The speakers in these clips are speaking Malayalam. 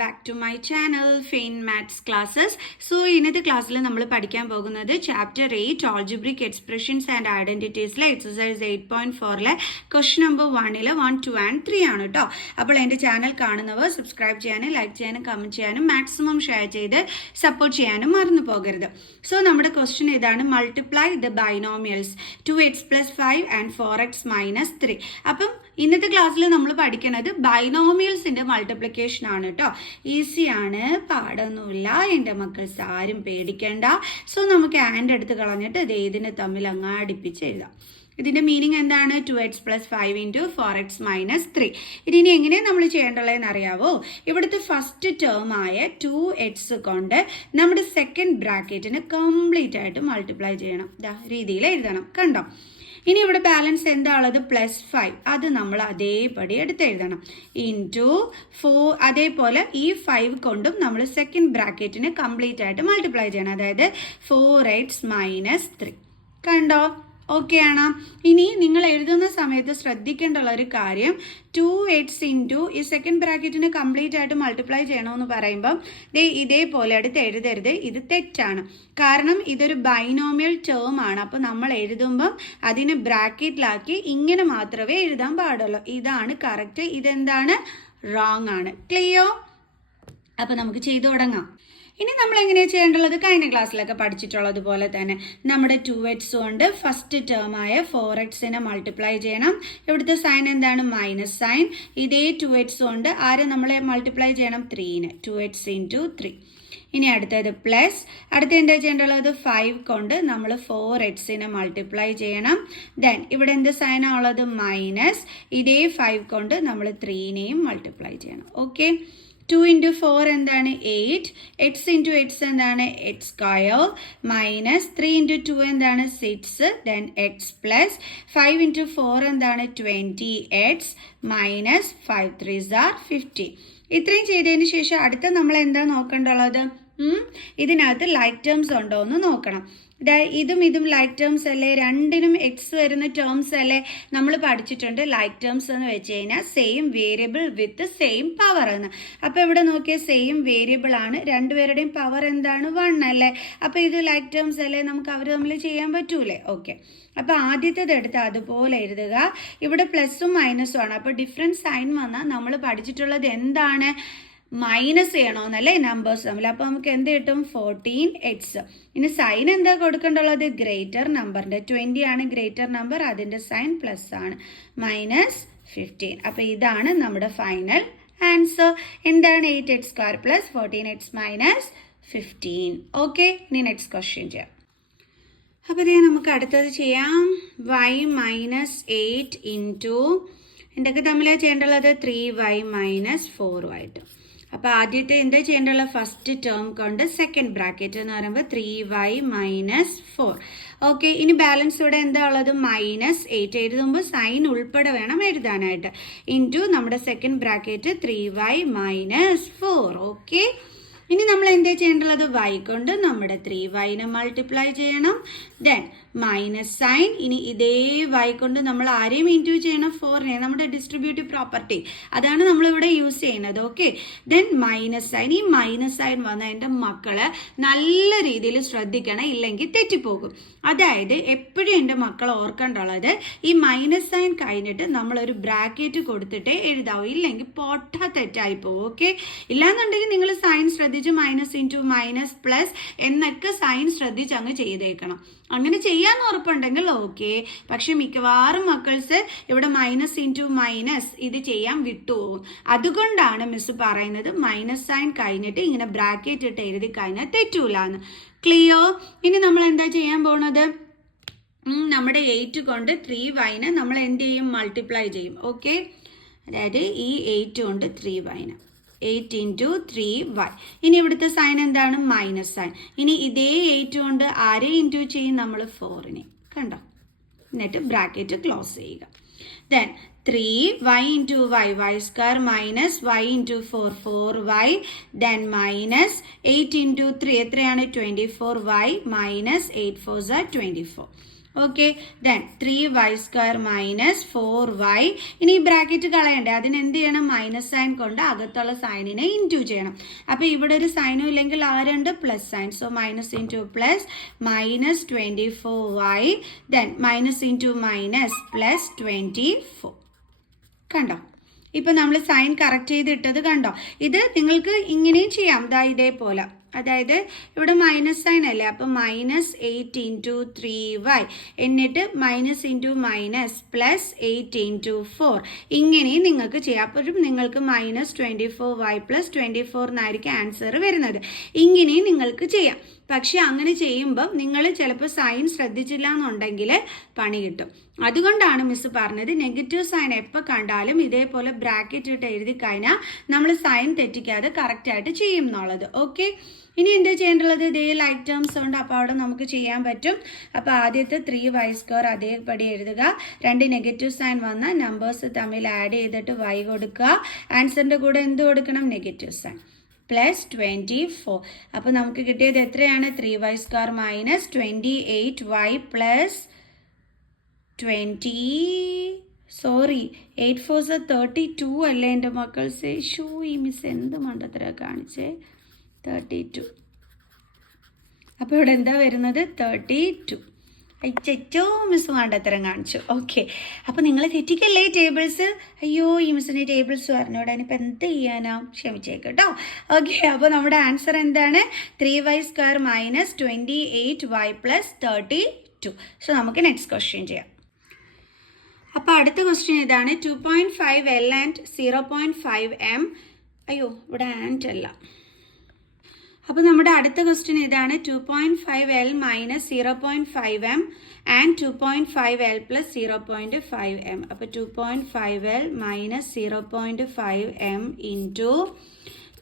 back to my channel Fain Maths Classes. So ഇന്നത്തെ ക്ലാസ്സിൽ നമ്മൾ പഠിക്കാൻ പോകുന്നത് chapter 8 algebraic expressions and identities ലെ എക്സസൈസ് 8.4 ക്വസ്റ്റ്യൻ നമ്പർ 1 1, 2 and 3 ആണ് കേട്ടോ. അപ്പോൾ എൻ്റെ ചാനൽ കാണുന്നവർ സബ്സ്ക്രൈബ് ചെയ്യാനും ലൈക്ക് ചെയ്യാനും കമൻറ്റ് ചെയ്യാനും മാക്സിമം ഷെയർ ചെയ്ത് സപ്പോർട്ട് ചെയ്യാനും മറന്നു പോകരുത്. സോ നമ്മുടെ ക്വസ്റ്റ്യൻ ഇതാണ്, multiply the ബൈനോമിയൽസ് 2x + 5 and 4x - 3. അപ്പം ഇന്നത്തെ ക്ലാസ്സിൽ നമ്മൾ പഠിക്കുന്നത് ബൈനോമിയൽസിന്റെ മൾട്ടിപ്ലിക്കേഷൻ ആണ് കേട്ടോ. ഈസിയാണ്, പാടൊന്നുമില്ല, എൻ്റെ മക്കൾസ് ആരും പേടിക്കേണ്ട. സോ നമുക്ക് ആൻഡ് എടുത്ത് കളഞ്ഞിട്ട് ഇത് ഇതിനെ തമ്മിൽ അങ്ങ് അടുപ്പിച്ച് എഴുതാം. ഇതിന്റെ മീനിങ് എന്താണ്? 2x + 5 × 4x - 3. ഇതിനി എങ്ങനെയാണ് നമ്മൾ ചെയ്യേണ്ടതെന്ന് അറിയാവോ? ഇവിടുത്തെ ഫസ്റ്റ് ടേം ആയ 2x കൊണ്ട് നമ്മുടെ സെക്കൻഡ് ബ്രാക്കറ്റിന് കംപ്ലീറ്റ് ആയിട്ട് മൾട്ടിപ്ലൈ ചെയ്യണം. രീതിയിൽ എഴുതണം. കണ്ടോ? ഇനി ഇവിടെ ബാലൻസ് എന്താ ഉള്ളത്? +5. അത് നമ്മൾ അതേപടി എടുത്ത് എഴുതണം. ഇൻറ്റു 4. അതേപോലെ ഈ 5 കൊണ്ടും നമ്മൾ സെക്കൻഡ് ബ്രാക്കറ്റിന് കംപ്ലീറ്റ് ആയിട്ട് മൾട്ടിപ്ലൈ ചെയ്യണം. അതായത് 4x - 3. കണ്ടോ? ഓക്കെ ആണോ? ഇനി നിങ്ങൾ എഴുതുന്ന സമയത്ത് ശ്രദ്ധിക്കേണ്ടുള്ള ഒരു കാര്യം, 2x ഈ സെക്കൻഡ് ബ്രാക്കറ്റിന് കംപ്ലീറ്റ് ആയിട്ട് മൾട്ടിപ്ലൈ ചെയ്യണമെന്ന് പറയുമ്പം ഇതേപോലെ എടുത്ത് എഴുതരുത്. ഇത് തെറ്റാണ്. കാരണം ഇതൊരു ബൈനോമിയൽ ടേം ആണ്. അപ്പോൾ നമ്മൾ എഴുതുമ്പം അതിന് ബ്രാക്കറ്റിലാക്കി ഇങ്ങനെ മാത്രമേ എഴുതാൻ പാടുള്ളൂ. ഇതാണ് കറക്റ്റ്. ഇതെന്താണ്? റോങ് ആണ്. ക്ലിയർ? അപ്പോൾ നമുക്ക് ചെയ്തു തുടങ്ങാം. ഇനി നമ്മൾ എങ്ങനെയാണ് ചെയ്യേണ്ടുള്ളത്? കഴിഞ്ഞ ക്ലാസ്സിലൊക്കെ പഠിച്ചിട്ടുള്ളത് പോലെ തന്നെ നമ്മുടെ 2x കൊണ്ട് ഫസ്റ്റ് ടേം ആയ 4x മൾട്ടിപ്ലൈ ചെയ്യണം. ഇവിടുത്തെ സൈൻ എന്താണ്? Minus sign. ഇതേ 2x കൊണ്ട് ആരെ നമ്മളെ മൾട്ടിപ്ലൈ ചെയ്യണം? 3. 2x × 3. ഇനി അടുത്തത് പ്ലസ്. അടുത്ത എന്താ ചെയ്യേണ്ടുള്ളത്? 5 കൊണ്ട് നമ്മൾ 4x മൾട്ടിപ്ലൈ ചെയ്യണം. ദെൻ ഇവിടെ എന്ത് സൈനാണ് ഉള്ളത്? മൈനസ്. ഇതേ 5 കൊണ്ട് നമ്മൾ 3 മൾട്ടിപ്ലൈ ചെയ്യണം. ഓക്കെ. 2 × 4 എന്താണ്? 8. x × x എന്താണ്? x² മൈനസ് 3 × 2 എന്താണ്? 6. ദെൻ x പ്ലസ് 5 × 4 എന്താണ്? 20x minus 5 3s are 50. ഇത്രയും ചെയ്തതിന് ശേഷം അടുത്ത നമ്മൾ എന്താ നോക്കേണ്ടുള്ളത്? ഇതിനകത്ത് ലൈക്ക് ടേംസ് ഉണ്ടോ എന്ന് നോക്കണം. ഇതും ലൈക്ക് ടേംസ് അല്ലേ? രണ്ടിനും എക്സ് വരുന്ന ടേംസ് അല്ലേ? നമ്മൾ പഠിച്ചിട്ടുണ്ട് ലൈക്ക് ടേംസ് എന്ന് വെച്ച് കഴിഞ്ഞാൽ same variable with same power എന്ന്. അപ്പോൾ ഇവിടെ നോക്കിയാൽ സെയിം വേരിയബിൾ ആണ്, രണ്ടുപേരുടെയും പവർ എന്താണ്? 1 അല്ലേ? അപ്പോൾ ഇത് ലൈക്ക് ടേംസ് അല്ലേ? നമുക്ക് അവർ തമ്മിൽ ചെയ്യാൻ പറ്റൂലേ? ഓക്കെ. അപ്പോൾ ആദ്യത്തേത് എടുത്ത് അതുപോലെ എഴുതുക. ഇവിടെ പ്ലസും മൈനസും ആണ്. അപ്പോൾ ഡിഫറെൻറ്റ് സൈൻ വന്നാൽ നമ്മൾ പഠിച്ചിട്ടുള്ളത് എന്താണ്? മൈനസ് ചെയ്യണമെന്നല്ലേ നമ്പേഴ്സ് തമ്മിൽ. അപ്പോൾ നമുക്ക് എന്ത് കിട്ടും? 14x. ഇനി സൈൻ എന്താ കൊടുക്കേണ്ടുള്ളത്? ഗ്രേറ്റർ നമ്പറിൻ്റെ 20 ആണ് ഗ്രേറ്റർ നമ്പർ, അതിൻ്റെ സൈൻ പ്ലസ് ആണ്. -15. അപ്പോൾ ഇതാണ് നമ്മുടെ ഫൈനൽ ആൻസർ. എന്താണ്? 8x² + 14x - 15. ഓക്കെ. ഇനി നെക്സ്റ്റ് ക്വസ്റ്റ്യൻ ചെയ്യാം. അപ്പോൾ നമുക്ക് അടുത്തത് ചെയ്യാം. y - 8 എന്തൊക്കെ തമ്മിലാണ് ചെയ്യേണ്ടുള്ളത്? 3y - 4y. അപ്പോൾ ആദ്യത്തെ എന്താ ചെയ്യേണ്ടുള്ള? ഫസ്റ്റ് ടേം കൊണ്ട് സെക്കൻഡ് ബ്രാക്കറ്റ് എന്ന് പറയുമ്പോൾ 3y - 4. ഓക്കെ. ഇനി ബാലൻസ് ഇവിടെ എന്താ ഉള്ളത്? -8. എഴുതുമ്പോൾ സൈൻ ഉൾപ്പെടെ വേണം എഴുതാനായിട്ട്. ഇൻറ്റു നമ്മുടെ സെക്കൻഡ് ബ്രാക്കറ്റ് 3y - 4. ഓക്കെ. ഇനി നമ്മൾ എന്താ ചെയ്യേണ്ടുള്ളത്? y കൊണ്ട് നമ്മുടെ 3y മൾട്ടിപ്ലൈ ചെയ്യണം. Then minus sign. ഇനി ഇതേ y കൊണ്ട് നമ്മൾ ആരെയും ഇൻറ്റു ചെയ്യണം? 4, നമ്മുടെ ഡിസ്ട്രിബ്യൂട്ടീവ് പ്രോപ്പർട്ടി, അതാണ് നമ്മളിവിടെ യൂസ് ചെയ്യുന്നത്. ഓക്കെ. Then minus sign. ഈ മൈനസ് സൈൻ വന്ന എൻ്റെ മക്കള് നല്ല രീതിയിൽ ശ്രദ്ധിക്കണം, ഇല്ലെങ്കിൽ തെറ്റിപ്പോകും. അതായത് എപ്പോഴും എൻ്റെ മക്കൾ ഓർക്കേണ്ടുള്ളത്, ഈ മൈനസ് സൈൻ കഴിഞ്ഞിട്ട് നമ്മളൊരു ബ്രാക്കറ്റ് കൊടുത്തിട്ടേ എഴുതാവൂ, ഇല്ലെങ്കിൽ പൊട്ട തെറ്റായി പോകും. ഓക്കെ. ഇല്ലാന്നുണ്ടെങ്കിൽ നിങ്ങൾ സൈൻ ശ്രദ്ധിച്ച് മൈനസ് ഇൻറ്റു മൈനസ് പ്ലസ് എന്നൊക്കെ സൈൻ ശ്രദ്ധിച്ച് അങ്ങ് ചെയ്തേക്കണം. അങ്ങനെ ചെയ്യാന്ന് ഉറപ്പുണ്ടെങ്കിൽ ഓക്കെ. പക്ഷെ മിക്കവാറും മക്കൾസ് ഇവിടെ മൈനസ് ഇൻറ്റു മൈനസ് ഇത് ചെയ്യാൻ വിട്ടുപോകും. അതുകൊണ്ടാണ് മിസ് പറയുന്നത് മൈനസ് സൈൻ കഴിഞ്ഞിട്ട് ഇങ്ങനെ ബ്രാക്കറ്റ് ഇട്ട് എഴുതി കഴിഞ്ഞാൽ തെറ്റൂലെന്ന്. ക്ലിയർ? ഇനി നമ്മൾ എന്താ ചെയ്യാൻ പോണത്? നമ്മുടെ 8 കൊണ്ട് 3y നമ്മൾ എന്ത് ചെയ്യും? മൾട്ടിപ്ലൈ ചെയ്യും. ഓക്കെ. അതായത് ഈ 8 കൊണ്ട് 3y 8 × 3y. ഇനി ഇവിടുത്തെ സൈൻ എന്താണ്? Minus sign. ഇനി ഇതേ 8 കൊണ്ട് ആരെ ഇൻറ്റു ചെയ്യും? നമ്മൾ 4. കണ്ടോ? എന്നിട്ട് ബ്രാക്കറ്റ് ക്ലോസ് ചെയ്യുക. Then 3y × y, y² minus y × 4, 4y. Then minus 8 × 3 എത്രയാണ്? 24y minus 8 4s are 24. Okay, then 3y² minus 4y. ഇനി ഈ ബ്രാക്കറ്റ് കളയണ്ടേ, അതിന് എന്ത് ചെയ്യണം? മൈനസ് സൈൻ കൊണ്ട് അകത്തുള്ള സൈനിനെ ഇൻറ്റു ചെയ്യണം. അപ്പോൾ ഇവിടെ ഒരു സൈനും ഇല്ലെങ്കിൽ ആരുണ്ട്? Plus sine. So minus into plus minus 24y, then minus into minus plus 24. കണ്ടോ? ഇപ്പം നമ്മൾ സൈൻ കറക്റ്റ് ചെയ്തിട്ടത് കണ്ടോ? ഇത് നിങ്ങൾക്ക് ഇങ്ങനെയും ചെയ്യാം, ഇതേപോലെ. അതായത് ഇവിടെ മൈനസ് സൈൻ അല്ലേ, അപ്പം -8 × 3y, എന്നിട്ട് മൈനസ് ഇൻറ്റു മൈനസ് പ്ലസ് 8 × 4. ഇങ്ങനെയും നിങ്ങൾക്ക് ചെയ്യാം. അപ്പോഴും നിങ്ങൾക്ക് -24y + 24 എന്നായിരിക്കും ആൻസർ വരുന്നത്. ഇങ്ങനെയും നിങ്ങൾക്ക് ചെയ്യാം. പക്ഷെ അങ്ങനെ ചെയ്യുമ്പം നിങ്ങൾ ചിലപ്പോൾ സൈൻ ശ്രദ്ധിച്ചില്ല എന്നുണ്ടെങ്കിൽ പണി കിട്ടും. അതുകൊണ്ടാണ് മിസ് പറഞ്ഞത് നെഗറ്റീവ് സൈൻ എപ്പോൾ കണ്ടാലും ഇതേപോലെ ബ്രാക്കറ്റ് ഇട്ട് എഴുതി കഴിഞ്ഞാൽ നമ്മൾ സൈൻ തെറ്റിക്കാതെ കറക്റ്റായിട്ട് ചെയ്യും എന്നുള്ളത്. ഓക്കെ, ഇനി എന്താ ചെയ്യേണ്ടത്? ഇതേ ലൈക്ക് ടേംസ് ഉണ്ട്, അപ്പോൾ അവിടെ നമുക്ക് ചെയ്യാൻ പറ്റും. അപ്പോൾ ആദ്യത്തെ 3y² അതേപടി എഴുതുക. 2 നെഗറ്റീവ് സൈൻ വന്ന നമ്പേഴ്സ് തമ്മിൽ ആഡ് ചെയ്തിട്ട് y കൊടുക്കുക. ആൻസറിൻ്റെ കൂടെ എന്ത് കൊടുക്കണം? Negative sign plus 24. അപ്പോൾ നമുക്ക് കിട്ടിയത് എത്രയാണ്? 3y² minus 28y plus 8 4s 32 അല്ലേ എൻ്റെ മക്കൾ? ഷൂ, ഈ മിസ് എന്ത് മണ്ടത്തര കാണിച്ചേ? 32. അപ്പോൾ ഇവിടെ എന്താ വരുന്നത്? 32. അയ്യോ, മിസ് മണ്ടത്തരം കാണിച്ചു. ഓക്കെ, അപ്പോൾ നിങ്ങൾ തെറ്റിക്കല്ലേ ടേബിൾസ്? അയ്യോ, ഈ മിസ്സിന് ടേബിൾസ് പറഞ്ഞോടെ, ഇനിയിപ്പോൾ എന്ത് ചെയ്യാനാ? ക്ഷമിച്ചേക്കട്ടോ. ഓക്കെ, അപ്പോൾ നമ്മുടെ ആൻസർ എന്താണ്? 3y² minus 28y plus 32. So നമുക്ക് നെക്സ്റ്റ് ക്വസ്റ്റ്യൻ ചെയ്യാം. അപ്പോൾ അടുത്ത ക്വസ്റ്റ്യൻ ഇതാണ്. 2.5L and 0.5M. അയ്യോ, ഇവിടെ ആൻഡ് അല്ല. അപ്പോൾ നമ്മുടെ അടുത്ത ക്വസ്റ്റ്യൻ ഇതാണ്. 2.5L minus 0.5M and 2.5L plus 0.5M. അപ്പോൾ 2.5L minus 0.5M into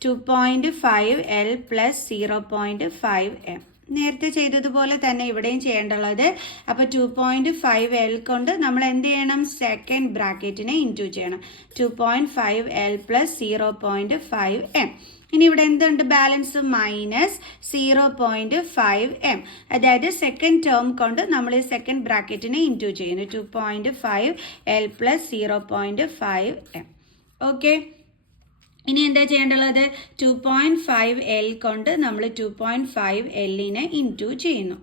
2.5L plus 0.5M. നേരത്തെ ചെയ്തതുപോലെ തന്നെ ഇവിടെയും ചെയ്യേണ്ടുള്ളത്. അപ്പോൾ 2.5L കൊണ്ട് നമ്മൾ എന്ത് ചെയ്യണം? സെക്കൻഡ് ബ്രാക്കറ്റിനെ ഇൻറ്റു ചെയ്യണം. 2.5L plus 0.5M. ഇനി ഇവിടെ എന്തുണ്ട്? Balance minus 0.5M. അതായത് സെക്കൻഡ് ടേം കൊണ്ട് നമ്മൾ ഈ സെക്കൻഡ് ബ്രാക്കറ്റിനെ ഇൻറ്റു ചെയ്യുന്നു. 2.5L plus 0.5M. ഓക്കെ, ഇനി എന്താ ചെയ്യേണ്ടുള്ളത്? 2.5L കൊണ്ട് നമ്മൾ 2.5Lനെ ഇൻറ്റു ചെയ്യുന്നു.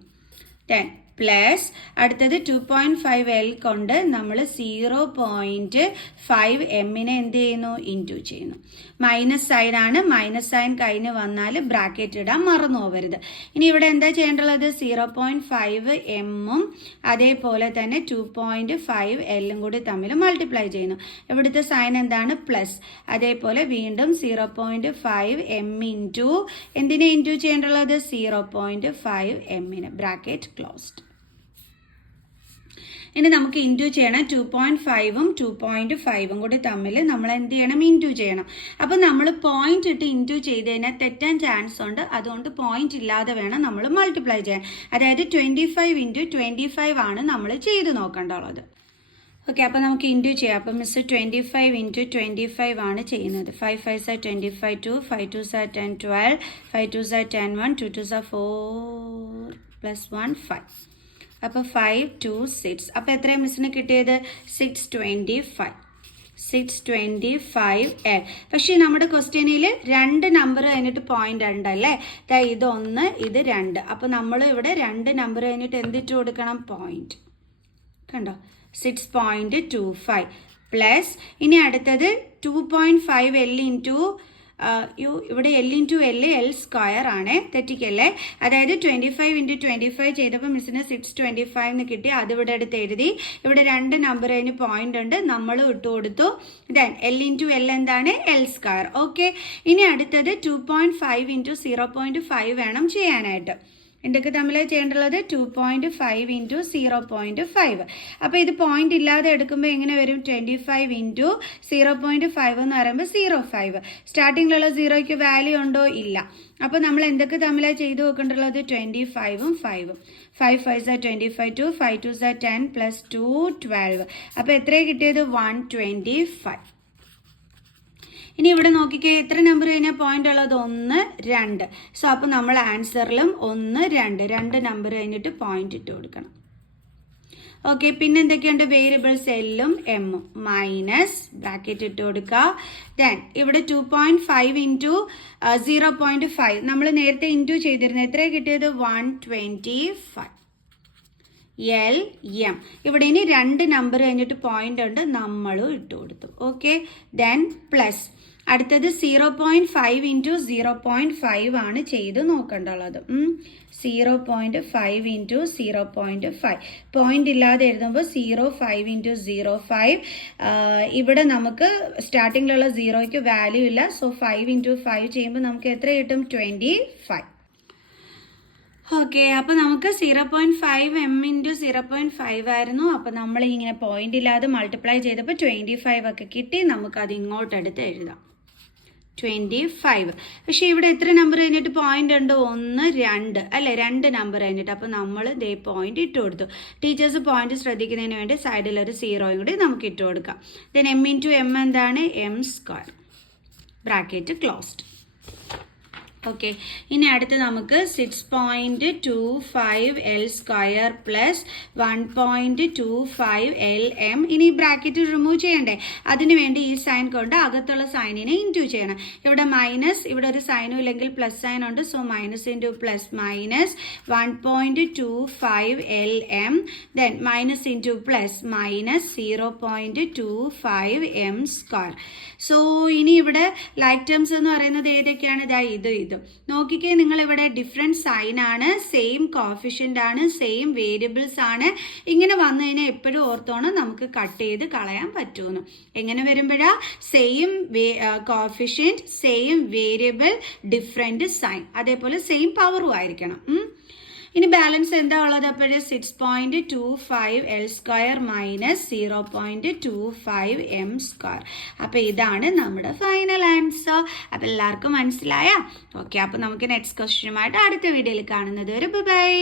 ദെൻ പ്ലസ് അടുത്തത് 2.5L കൊണ്ട് നമ്മൾ 0.5Mനെ എന്ത് ചെയ്യുന്നു? ഇൻറ്റു ചെയ്യുന്നു. മൈനസ് സൈൻ ആണ്, മൈനസ് സൈൻ കഴിഞ്ഞ് വന്നാൽ ബ്രാക്കറ്റ് ഇടാൻ മറന്നു പോകരുത്. ഇനി ഇവിടെ എന്താ ചെയ്യേണ്ടുള്ളത്? 0.5Mഉം അതേപോലെ തന്നെ 2.5Lഉം കൂടി തമ്മിൽ മൾട്ടിപ്ലൈ ചെയ്യുന്നു. ഇവിടുത്തെ സൈൻ എന്താണ്? പ്ലസ്. അതേപോലെ വീണ്ടും 0.5M ഇൻറ്റു എന്തിനെ ഇൻറ്റു ചെയ്യേണ്ടുള്ളത്? 0.5Mന്. Bracket closed. ഇനി നമുക്ക് ഇൻറ്റു ചെയ്യണം. 2.5ഉം 2.5ഉം കൂടി തമ്മിൽ നമ്മൾ എന്ത് ചെയ്യണം? ഇൻറ്റു ചെയ്യണം. അപ്പോൾ നമ്മൾ പോയിന്റ് ഇട്ട് ഇൻറ്റു ചെയ്ത് കഴിഞ്ഞാൽ തെറ്റാൻ ചാൻസ് ഉണ്ട്. അതുകൊണ്ട് പോയിന്റ് ഇല്ലാതെ വേണം നമ്മൾ മൾട്ടിപ്ലൈ ചെയ്യാൻ. അതായത് 25 × 25 ആണ് നമ്മൾ ചെയ്ത് നോക്കേണ്ടുള്ളത്. ഓക്കെ, അപ്പോൾ നമുക്ക് ഇൻറ്റു ചെയ്യാം. അപ്പോൾ മിസ് 25 × 25 ആണ് ചെയ്യുന്നത്. 5 5s 25 2, 5 2s 10 12, 5 2s 10 1, 2 2s 4 + 1 5. അപ്പോൾ 5 2 6. അപ്പോൾ എത്രയാണ് മിസ്സിന് കിട്ടിയത്? 625. 625L. പക്ഷേ നമ്മുടെ ക്വസ്റ്റ്യനിൽ 2 നമ്പർ കഴിഞ്ഞിട്ട് പോയിന്റ് ഉണ്ടല്ലേ? ഇത് 1, ഇത് 2. അപ്പോൾ നമ്മൾ ഇവിടെ 2 നമ്പർ കഴിഞ്ഞിട്ട് എന്തിട്ട് കൊടുക്കണം? പോയിന്റ്. കണ്ടോ? 6.25 പ്ലസ് ഇനി അടുത്തത് 2.5L ഇൻറ്റു ഇവിടെ L ഇൻറ്റു L L² ആണ്, തെറ്റിക്കല്ലേ? അതായത് 25 × 25 ചെയ്തപ്പോൾ മിസ്സിന് 625 എന്ന് കിട്ടി. അതിവിടെ അടുത്ത് എഴുതി. ഇവിടെ 2 നമ്പർ അതിന് പോയിന്റ് ഉണ്ട്, നമ്മൾ ഇട്ട് കൊടുത്തു. ദെൻ L ഇൻറ്റു L എന്താണ്? L². ഓക്കെ, ഇനി അടുത്തത് 2.5 × 0.5 വേണം ചെയ്യാനായിട്ട്. എന്തൊക്കെ തമ്മിൽ ചെയ്യേണ്ടുള്ളത്? 2.5 × 0.5. അപ്പോൾ ഇത് പോയിന്റ് ഇല്ലാതെ എടുക്കുമ്പോൾ എങ്ങനെ വരും? 25 × 0.5 എന്ന് പറയുമ്പോൾ 0.5. സ്റ്റാർട്ടിങ്ങിലുള്ള 0ക്ക് വാല്യൂ ഉണ്ടോ? ഇല്ല. അപ്പോൾ നമ്മൾ എന്തൊക്കെ തമ്മിലാണ് ചെയ്ത് നോക്കേണ്ടുള്ളത്? 25ഉം 5ഉം. 5 5s 25 2, 5 2s 10 + 2 12. അപ്പോൾ എത്രയാണ് കിട്ടിയത്? 125. ഇനി ഇവിടെ നോക്കിക്കേ, എത്ര നമ്പർ കഴിഞ്ഞാൽ പോയിന്റ് ഉള്ളത്? 1 2. സോ അപ്പോൾ നമ്മൾ ആൻസറിലും 1 2 നമ്പർ കഴിഞ്ഞിട്ട് പോയിന്റ് ഇട്ട് കൊടുക്കണം. ഓക്കെ, പിന്നെ എന്തൊക്കെയുണ്ട്? വേരിയബിൾസ് എല്ലും എമ്മും. മൈനസ് ബ്രാക്കറ്റ് ഇട്ട് കൊടുക്കുക. ദെൻ ഇവിടെ 2.5 ഇൻറ്റു 0.5 നമ്മൾ നേരത്തെ ഇൻറ്റു ചെയ്തിരുന്നത്. എത്രയാണ് കിട്ടിയത്? 125 എൽ എം. ഇവിടെ ഇനി 2 നമ്പർ കഴിഞ്ഞിട്ട് പോയിന്റ് ഉണ്ട്, നമ്മളും ഇട്ട് കൊടുത്തു. ഓക്കെ, ദെൻ പ്ലസ് അടുത്തത് 0.5 ഇൻറ്റു 0.5 ആണ് ചെയ്ത് നോക്കേണ്ടുള്ളത്. 0.5 ഇൻറ്റു 0.5 പോയിന്റ് ഇല്ലാതെ എഴുതുമ്പോൾ 0.5 ഇൻറ്റു 0.5. ഇവിടെ നമുക്ക് സ്റ്റാർട്ടിങ്ങിലുള്ള 0യ്ക്ക് വാല്യൂ ഇല്ല. സോ 5 ഇൻറ്റു 5 ചെയ്യുമ്പോൾ നമുക്ക് എത്ര കിട്ടും? 25. ഓക്കെ, അപ്പോൾ നമുക്ക് 0.5 എം ഇൻറ്റു 0.5 ആയിരുന്നു. അപ്പോൾ നമ്മൾ ഇങ്ങനെ പോയിന്റ് ഇല്ലാതെ മൾട്ടിപ്ലൈ ചെയ്തപ്പോൾ 25 ഒക്കെ കിട്ടി. നമുക്കത് ഇങ്ങോട്ടെടുത്ത് എഴുതാം, 25. പക്ഷേ ഇവിടെ എത്ര നമ്പർ കഴിഞ്ഞിട്ട് പോയിന്റ് ഉണ്ട്? 1, 2 അല്ലേ? 2 നമ്പർ കഴിഞ്ഞിട്ട്. അപ്പോൾ നമ്മൾ ദേ പോയിന്റ് ഇട്ട് കൊടുത്തു. ടീച്ചേഴ്സ് പോയിന്റ് ശ്രദ്ധിക്കുന്നതിന് വേണ്ടി സൈഡിൽ ഒരു 0 കൂടി നമുക്ക് ഇട്ട് കൊടുക്കാം. ദെൻ എം ഇൻറ്റു എം എന്താണ്? M square, bracket closed. Okay, ഇനി അടുത്ത് നമുക്ക് 6.25 L square plus 1.25 L M. ഇനി ബ്രാക്കറ്റ് റിമൂവ് ചെയ്യണ്ടേ? അതിനു വേണ്ടി ഈ സൈൻ കൊണ്ട് അകത്തുള്ള സൈനിനെ ഇൻറ്റു ചെയ്യണം. ഇവിടെ മൈനസ്, ഇവിടെ ഒരു സൈനും ഇല്ലെങ്കിൽ പ്ലസ് സൈൻ ഉണ്ട്. So minus into plus, minus 1.25 L M. Then minus into plus, minus 0.25 M square. So ഇനി ഇവിടെ ലൈക്ക് ടേംസ് എന്ന് പറയുന്നത് ഏതൊക്കെയാണ്? ഇതാ ഇതും നോക്കിക്കേ, നിങ്ങൾ ഇവിടെ ഡിഫറെൻറ്റ് സൈൻ ആണ്, സെയിം കോഫിഷ്യൻ്റ് ആണ്, സെയിം വേരിയബിൾസ് ആണ്. ഇങ്ങനെ വന്നു കഴിഞ്ഞാൽ എപ്പോഴും ഓർത്തോണം നമുക്ക് കട്ട് ചെയ്ത് കളയാൻ പറ്റുമെന്ന്. എങ്ങനെ വരുമ്പോഴാ? Same coefficient, same variable, different sign, അതേപോലെ സെയിം പവറും ആയിരിക്കണം. ഇനി ബാലൻസ് എന്താ ഉള്ളത്? അപ്പോൾ 6.25 L square minus 0.25 M square. അപ്പോൾ ഇതാണ് നമ്മുടെ ഫൈനൽ ആൻസർ. അപ്പോൾ എല്ലാവർക്കും മനസ്സിലായ? ഓക്കെ, അപ്പോൾ നമുക്ക് നെക്സ്റ്റ് ക്വസ്റ്റ്യനുമായിട്ട് അടുത്ത വീഡിയോയിൽ കാണുന്നത് വരെ ബൈ.